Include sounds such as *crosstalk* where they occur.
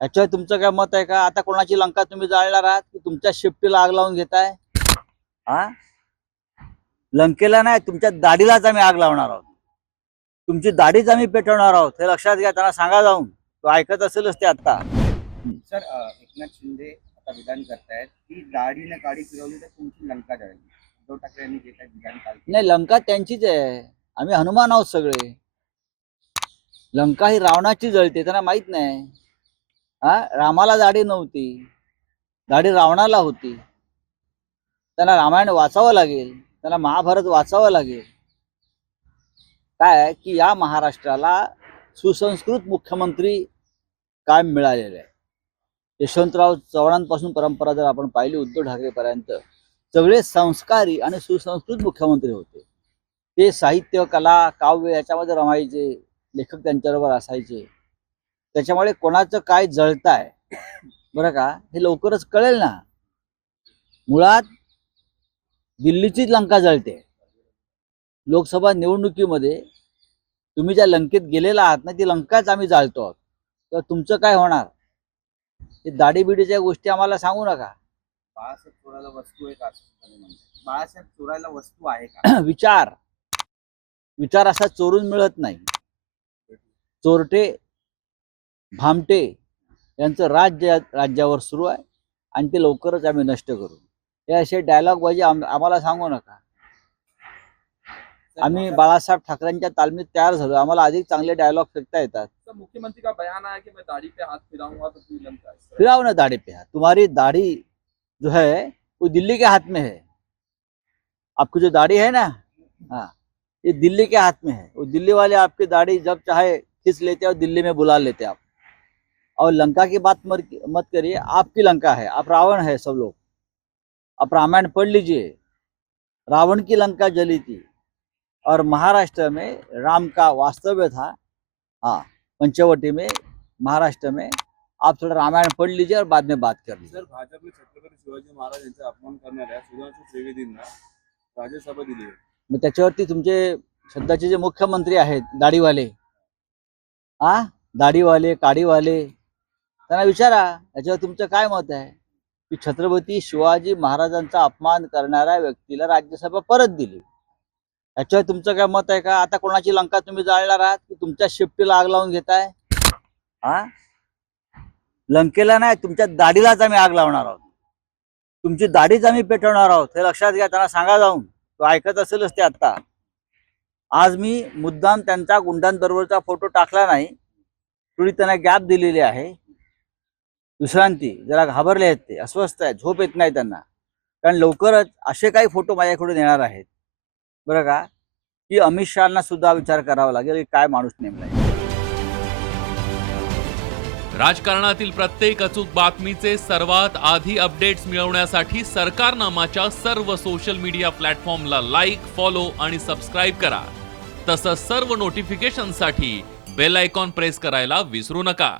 याच्यावर तुमचं काय मत आहे का? आता कोणाची लंका तुम्ही जाळणार आहात? की तुमच्या शिफ्टीला आग लावून घेताय? हा? लंकेला नाही तुमच्या दाढीलाच आम्ही आग लावणार आहोत. तुमची दाढीच आम्ही पेटवणार आहोत. हे लक्षात घ्या त्यांना सांगा जाऊन. तो ऐकत असेलच ते आता. सर एकनाथ शिंदे आता विधान करतायत. की दाढीने काडी फिरवली तर तुमची लंका जळली उद्धव ठाकरे यांनी जे काही विधान केलं, नाही लंका त्यांचीच आहे. आम्ही हनुमान आहोत सगळे. लंका ही रावणाची जळते त्यांना माहीत नाही. हा? रामाला दाढी नव्हती. दाढी रावणाला होती. त्यांना रामायण वाचावं लागेल. त्यांना महाभारत वाचावं लागेल. काय? की या महाराष्ट्राला सुसंस्कृत मुख्यमंत्री कायम मिळालेले आहे? यशवंतराव चव्हाणांपासून परंपरा जर आपण पाहिली उद्धव ठाकरेपर्यंत सगळे संस्कारी आणि सुसंस्कृत मुख्यमंत्री होते. ते साहित्य कला काव्य याच्यामध्ये रमायचे लेखक त्यांच्याबरोबर असायचे. त्याच्यामुळे कोणाचं काय जळताय बरं का हे लवकरच कळेल ना. मुळात दिल्लीचीच लंका जळते. लोकसभा निवडणुकीमध्ये तुम्ही ज्या लंकेत गेलेला आहात ना ती लंकाच आम्ही जाळतो आहोत. तर तुमचं काय होणार? हे दाढीबिडीच्या गोष्टी आम्हाला सांगू नका. बाळासाहेब चोरायला वस्तू आहे का. बाळासाहेब चोरायला वस्तू आहे का? *clears throat* विचार. विचार असा चोरून मिळत नाही. चोरटे भामटे यांचं राज्य राज्यावर सुरू आहे आणि ते लवकरच आम्ही नष्ट करू. हे असे डायलॉग बाजी आम- आम्हाला सांगू नका. आम्ही बाळासाहेब ठाकरेंच्या तालमीत तयार झालो. आम्हाला अधिक चांगले डायलॉग फेकता येतात. मुख्यमंत्री का बयान आया कि मैं दाढ़ी पे हाथ फिराऊंगा तो फिराओ ना दाढ़ी पे हाथ. तुम्हारी दाढ़ी जो है वो दिल्ली के हाथ में है. आपकी जो दाढ़ी है ना? हाँ ये दिल्ली के हाथ में है. वो दिल्ली वाले आपकी दाढ़ी जब चाहे खींच लेते हैं और दिल्ली में बुला लेते हैं आप। और लंका की बात मत मत करिए आपकी लंका है आप रावण है सब लोग। आप रामायण पढ़ लीजिए। रावण की लंका जली थी और महाराष्ट्र में राम का वास्तव्य था। हाँ पंचवटी में महाराष्ट्र में आप थोड़ा रामायण पढ़ लीजिए और बाद में बात कर लीजिए। सर भाजपने छत्रपती शिवाजी महाराज यांचा अपमान करणाऱ्या सुधांशू त्रिवेदींना राज्यसभा दिली आहे. मग त्याच्यावरती तुमचे सध्याचे जे मुख्यमंत्री आहेत दाढीवाले आ? दाढीवाले काडीवाले त्यांना विचारा याच्यावर तुमचं काय मत आहे? की छत्रपती शिवाजी महाराजांचा अपमान करणाऱ्या व्यक्तीला राज्यसभा परत दिली. याच्यावर तुमचं काय मत आहे का? आता कोणाची लंका तुम्ही जाळणार आहात? की तुमच्या शिफ्टीला आग लावून घेताय? हा? लंकेला नाही तुमच्या दाढीलाच आम्ही आग लावणार आहोत. तुमची दाढीच आम्ही पेटवणार आहोत. हे लक्षात घ्या त्यांना सांगा जाऊन. तो ऐकत असेलच ते आता. आज मी मुद्दाम त्यांचा गुंडांबरोबरचा फोटो टाकला नाही. थोडी त्यांना गॅप दिलेली आहे. विश्रांती जरा घाबरले आहेत ते अस्वस्थ आहेत झोप येत नाही त्यांना. कारण लवकरच असे काही फोटो माझ्याकडून येणार आहेत. बरं का? की अमित शहाना सुद्धा विचार करावा लागेल की काय माणूस नेमलाय राजकारणातील प्रत्येक अचूक बातमीचे सर्वात आधी अपडेट्स मिळवण्यासाठी सरकारनामाच्या सर्व सोशल मीडिया प्लॅटफॉर्मला लाईक फॉलो आणि सबस्क्राईब करा. तसंच सर्व नोटिफिकेशनसाठी बेल आयकॉन प्रेस करायला विसरू नका.